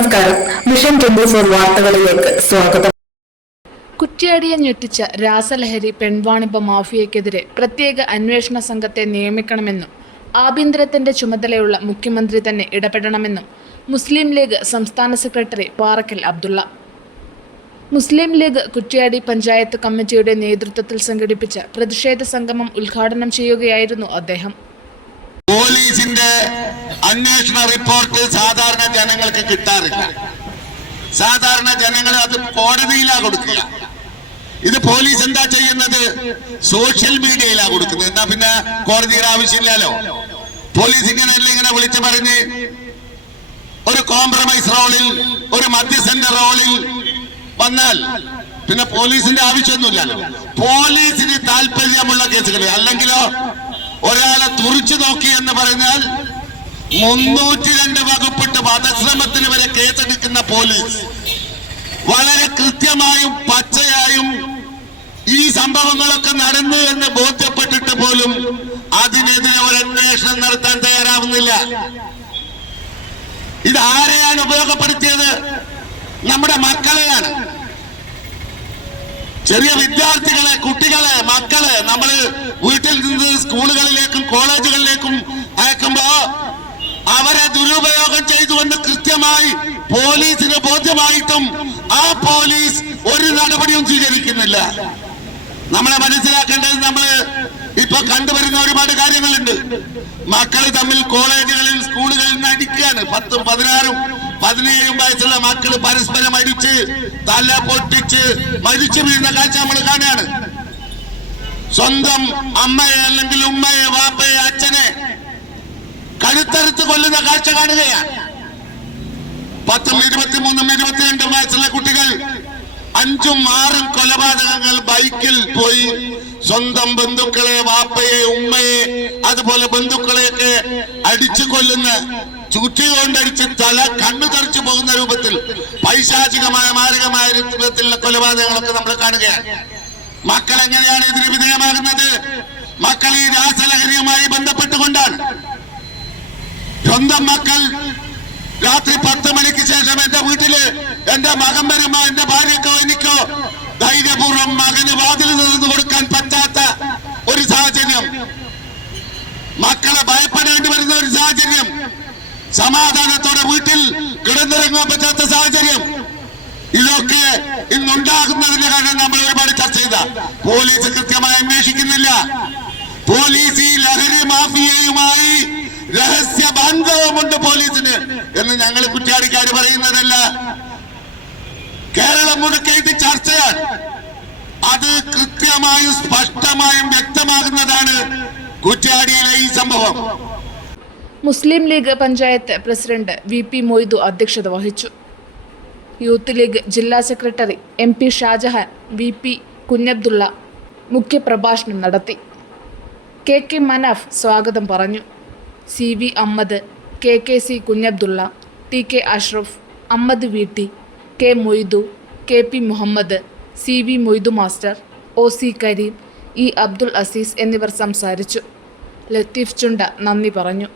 നമസ്കാരം. Mission twenty four വാർത്തകളിലേക്ക് സ്വാഗതം. കുറ്റിയാടിയെ ഞെട്ടിച്ച രാസലഹരി പെൺവാണിഭ മാഫിയയ്ക്കെതിരെ പ്രത്യേക അന്വേഷണ സംഘത്തെ നിയമിക്കണമെന്നും ആഭ്യന്തരത്തിന്റെ ചുമതലയുള്ള മുഖ്യമന്ത്രി തന്നെ ഇടപെടണമെന്നും മുസ്ലിം ലീഗ് സംസ്ഥാന സെക്രട്ടറി പാറക്കൽ അബ്ദുള്ള. മുസ്ലിം ലീഗ് കുറ്റിയാടി പഞ്ചായത്ത് കമ്മിറ്റിയുടെ നേതൃത്വത്തിൽ സംഘടിപ്പിച്ച പ്രതിഷേധ സംഗമം ഉദ്ഘാടനം ചെയ്യുകയായിരുന്നു അദ്ദേഹം. പോലീസിന്റെ അന്വേഷണ റിപ്പോർട്ട് സാധാരണ ജനങ്ങൾക്ക് കിട്ടാറില്ല. സാധാരണ ജനങ്ങൾ അത് കോടതിയിലാ കൊടുക്കുക. ഇത് പോലീസ് എന്താ ചെയ്യുന്നത്? സോഷ്യൽ മീഡിയയിലാ കൊടുക്കുന്നത്. എന്നാ പിന്നെ കോടതിയുടെ ആവശ്യമില്ലല്ലോ. പോലീസ് ഇങ്ങനെ ഇങ്ങനെ വിളിച്ചു പറഞ്ഞ് ഒരു കോംപ്രമൈസ് റോളിൽ ഒരു മധ്യസ്ഥന്റെ റോളിൽ വന്നാൽ പിന്നെ പോലീസിന്റെ ആവശ്യമൊന്നുമില്ലല്ലോ. പോലീസിന് താല്പര്യമുള്ള കേസുകൾ അല്ലെങ്കിലോ ഒരാളെ തുറിച്ചു നോക്കി എന്ന് പറഞ്ഞാൽ മുന്നൂറ്റി രണ്ട് വകുപ്പിട്ട് വധശ്രമത്തിന് വരെ കേസെടുക്കുന്ന പോലീസ്. വളരെ കൃത്യമായും പച്ചയായും ഈ സംഭവങ്ങളൊക്കെ നടന്നു എന്ന് ബോധ്യപ്പെട്ടിട്ട് പോലും അതിനെതിരെ ഒരു അന്വേഷണം നടത്താൻ തയ്യാറാവുന്നില്ല. ഇത് ആരെയാണ് ഉപയോഗപ്പെടുത്തിയത്? നമ്മുടെ മക്കളെയാണ്. ചെറിയ വിദ്യാർത്ഥികളെ കുട്ടികളെ മക്കളെ നമ്മൾ വീട്ടിൽ നിന്ന് സ്കൂളുകളിലേക്കും കോളേജുകളിലേക്കും അയക്കുമ്പോ അവരെ ദുരുപയോഗം ചെയ്തുവെന്ന് കൃത്യമായി പോലീസിന് ബോധ്യമായിട്ടും ആ പോലീസ് ഒരു നടപടിയും സ്വീകരിക്കുന്നില്ല. നമ്മളെ മനസ്സിലാക്കേണ്ടത് നമ്മൾ ഇപ്പൊ കണ്ടുവരുന്ന ഒരുപാട് കാര്യങ്ങളുണ്ട്. മക്കൾ തമ്മിൽ കോളേജുകളിൽ സ്കൂളുകളിൽ നിന്ന് അടിക്കുകയാണ് പത്തും പതിനാറും പതിനേഴും വയസ്സുള്ള മക്കൾ പരസ്പരം അടിച്ച് തല പൊട്ടിച്ച് മരിച്ചു വീഴുന്ന കാഴ്ച നമ്മൾ കാണുകയാണ്. സ്വന്തം അമ്മയെ അല്ലെങ്കിൽ ഉമ്മയെ വാപ്പയെ അച്ഛനെ കഴുത്തറുത്ത് കൊല്ലുന്ന കാഴ്ച കാണുകയാണ്. പത്തും ഇരുപത്തിമൂന്നും ഇരുപത്തിരണ്ടും വയസ്സുള്ള കുട്ടികൾ അഞ്ചും ആറും കൊലപാതകങ്ങൾ ബൈക്കിൽ പോയി സ്വന്തം ബന്ധുക്കളെ വാപ്പയെ ഉമ്മയെ അതുപോലെ ബന്ധുക്കളെയൊക്കെ അടിച്ചു കൊല്ലുന്ന ചുറ്റി കൊണ്ടടിച്ച് തല കണ്ണു തെറിച്ചു പോകുന്ന രൂപത്തിൽ പൈശാചികമായ മാരകമായ രൂപത്തിലുള്ള കൊലപാതകങ്ങളൊക്കെ നമ്മൾ കാണുകയാണ്. മക്കൾ എങ്ങനെയാണ് ഇതിന് വിധേയമാകുന്നത്? മക്കൾ ഈ രാസലഹരിയുമായി ബന്ധപ്പെട്ടുകൊണ്ടാണ്. സ്വന്തം മക്കൾ രാത്രി പത്ത് മണിക്ക് ശേഷം എന്റെ വീട്ടിൽ എന്റെ മകൻ വരുമ്പോ എന്റെ ഭാര്യക്കോ എനിക്കോ ധൈര്യപൂർവം മകന് വാതിൽ നിന്ന് കൊടുക്കാൻ പറ്റാത്ത ഒരു സാഹചര്യം. മക്കളെ ഭയപ്പെടേണ്ടി വരുന്ന ഒരു സാഹചര്യം. സമാധാനത്തോടെ വീട്ടിൽ കിടന്നിറങ്ങാൻ പറ്റാത്ത സാഹചര്യം. ഇതൊക്കെ ഇന്നുണ്ടാകുന്നതിന്റെ കാരണം നമ്മൾ ഒരുപാട് ചർച്ച ചെയ്ത. പോലീസ് കൃത്യമായി അന്വേഷിക്കുന്നില്ല. പോലീസ് ഈ ലഹരി മാഫിയയുമായി രഹസ്യ ബന്ധവുമുണ്ട് പോലീസിന് എന്ന് ഞങ്ങൾ കുറ്റാടിക്കാർ പറയുന്നതല്ല. കേരളം മുഴുക്കെ ഇത് ചർച്ചയാണ്. അത് കൃത്യമായും സ്പഷ്ടമായും വ്യക്തമാകുന്നതാണ് കുറ്റിയാടിയിലെ ഈ സംഭവം. Muslim League panchayat president V P Moidu അധ്യക്ഷത വഹിച്ചു. യൂത്ത് ലീഗ് ജില്ലാ secretary M P Shajahan V P Kunhabdulla മുഖ്യപ്രഭാഷണം നടത്തി. കെ കെ മനാഫ് സ്വാഗതം പറഞ്ഞു. C V Ahammed K K C Kunhabdulla T K Ashraf Ahammed V T K Moidu K P Muhammed C V Moidu master O C Kareem E Abdul Azeez എന്നിവർ സംസാരിച്ചു. ലത്തീഫ് ചുണ്ട നന്ദി പറഞ്ഞു.